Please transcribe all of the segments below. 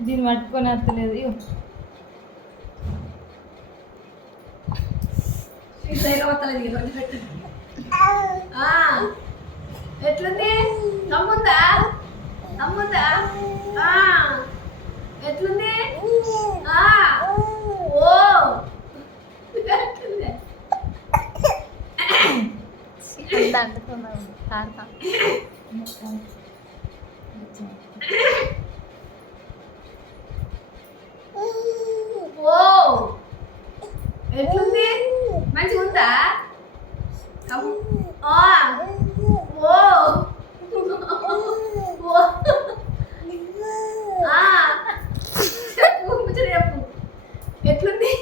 దీన్ని పట్టుకొని వస్తలేదు ఎట్లుంది నమ్ముందా నమ్ముందా ఎట్లుంది ఓ ఓ ఎట్లుంది మంచిగా ఉందా ఓ చెప్పు ముచ్చట చెప్పు ఎట్లుంది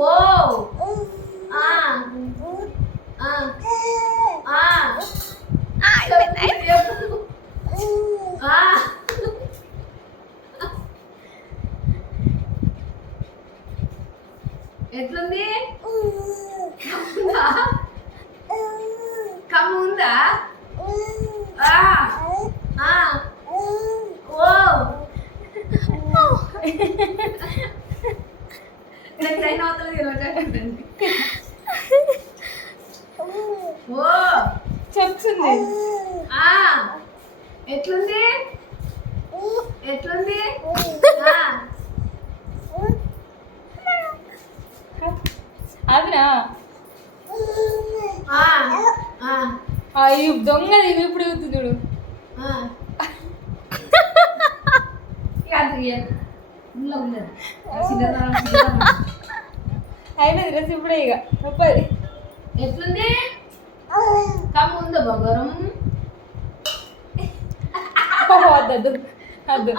ఓ ఎట్లుంది కమ్ము ఉందా ఓ ఓ చెప్తుంది ఎట్లుంది ఎట్లుంది అదినా అయ్యో దొంగది ఇప్పుడు అవుతుంది చూడు అయినది డ్రెస్ ఇప్పుడే ఇక తప్పది ఎట్లుంది కమ్ముందా బంగారం వద్దు వద్దు